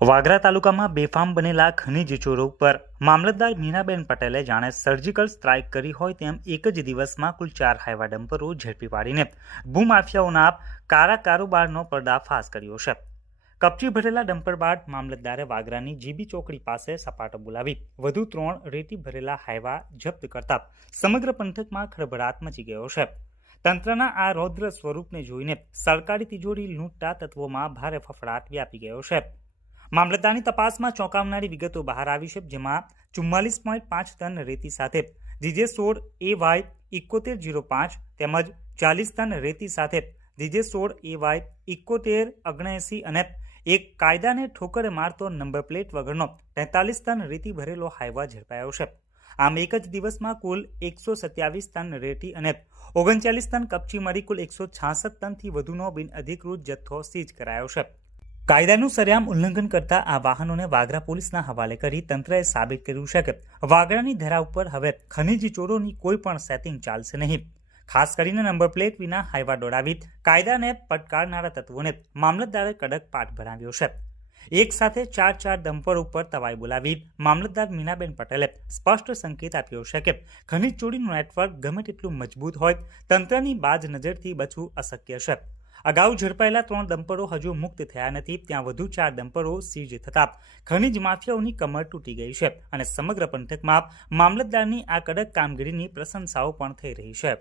વાગરા તાલુકામાં બેફામ બનેલા ખનીજ ચોરો પર મામલતદાર મીનાબેન પટેલે જાણે સર્જિકલ સ્ટ્રાઇક કરી હોય તેમ એક જ દિવસમાં કુલ 4 હાઇવા ડમ્પરો ઝડપી પાડીને ભૂમાફિયાઓના કાળા કારોબારનો પર્દાફાશ કર્યો છે। કપચી ભરેલા ડમ્પર બાદ મામલતદારે વાગરાની જીબી ચોકડી પાસે સપાટો બોલાવી વધુ 3 રેતી ભરેલા હાઇવા જપ્ત કરતા સમગ્ર પંથકમાં ખળભળાટ મચી ગયો છે। તંત્રના આ રૌદ્ર સ્વરૂપને જોઈને સરકારી તિજોરી લૂંટતા તત્વોમાં ભારે ફફડાટ વ્યાપી ગયો છે। મામલતદારની તપાસમાં ચોંકાવનારી વિગતો બહાર આવી છે, જેમાં 44.5 ટન રેતી સાથે GJ16 AY 7105 તેમજ 40 ટન રેતી સાથે GJ16 AY 7179 અને એક કાયદાને ઠોકર મારતો નંબર પ્લેટ વગરનો 43 ટન રેતી ભરેલો હાઇવા ઝડપાયો છે। આમ એક જ દિવસમાં કુલ 127 ટન રેતી અને 39 ટન કપચી મળી કુલ 166 ટનથી વધુનો બિનઅધિકૃત જથ્થો સીઝ કરાયો છે। કાયદાનું સરેઆમ ઉલ્લંઘન કરતા આ વાહનોને વાગરા પોલીસના હવાલે કરી તંત્રએ સાબિત કર્યું છે કે વાગરાની ધરા ઉપર હવે ખનીજ ચોરોની કોઈ પણ સેટિંગ ચાલશે નહીં। ખાસ કરીને નંબર પ્લેટ વિના હાઇવા દોડાવી કાયદાને પડકારનારા તત્વોને મામલતદારે કડક પાઠ ભણાવ્યો છે। એક સાથે 4 ડમ્પર ઉપર તવાઈ બોલાવી મામલતદાર મીનાબેન પટેલે સ્પષ્ટ સંકેત આપ્યો છે કે ખનીજ ચોરીનું નેટવર્ક ગમે તેટલું મજબૂત હોય તંત્રની બાજ નજરથી બચવું અશક્ય છે। અગાઉ ઝડપાયેલા 3 ડમ્પરો હજુ મુક્ત થયા નથી, ત્યાં વધુ 4 ડમ્પરો સીઝ થતા ખનીજ માફિયાઓની કમર તૂટી ગઈ છે અને સમગ્ર પંથકમાં મામલતદારની આ કડક કામગીરીની પ્રશંસાઓ પણ થઈ રહી છે।